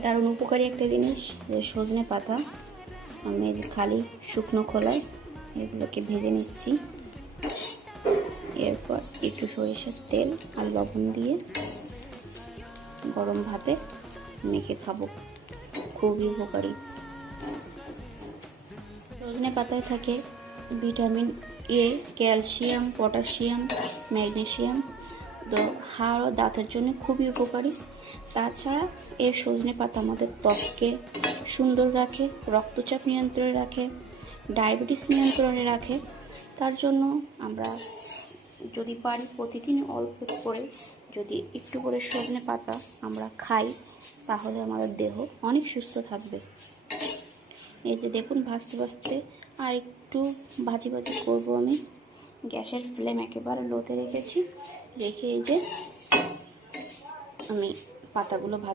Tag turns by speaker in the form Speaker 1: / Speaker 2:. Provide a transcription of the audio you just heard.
Speaker 1: দারুণ উপকারী একটা জিনিস, যে সজনে পাতা। আমি খালি শুকনো খোলায় এগুলোকে ভেজে নিচ্ছি। এরপর একটু সরিষার তেল আর লবণ দিয়ে গরম ভাতে মেখে খাব। খুবই উপকারী। সজনে পাতায় থাকে vitamin A, calcium, potassium, magnesium তো হাড় ও দাঁতের জন্য খুবই উপকারী। তাছাড়া এই সজনে পাতা আমাদের ত্বককে সুন্দর রাখে, রক্তচাপ নিয়ন্ত্রণে রাখে, ডায়াবেটিস নিয়ন্ত্রণে রাখে। তার জন্য আমরা যদি পারি প্রতিদিন অল্প করে যদি একটু করে সজনে পাতা আমরা খাই, তাহলে আমাদের দেহ অনেক সুস্থ থাকবে। এই যে দেখুন, ভাজতে ভাজতে আর একটু ভাজি ভাজি করব আমি। গ্যাসের ফ্লেম একেবারে লোতে রেখেছি। রেখে এই যে আমি পাতাগুলো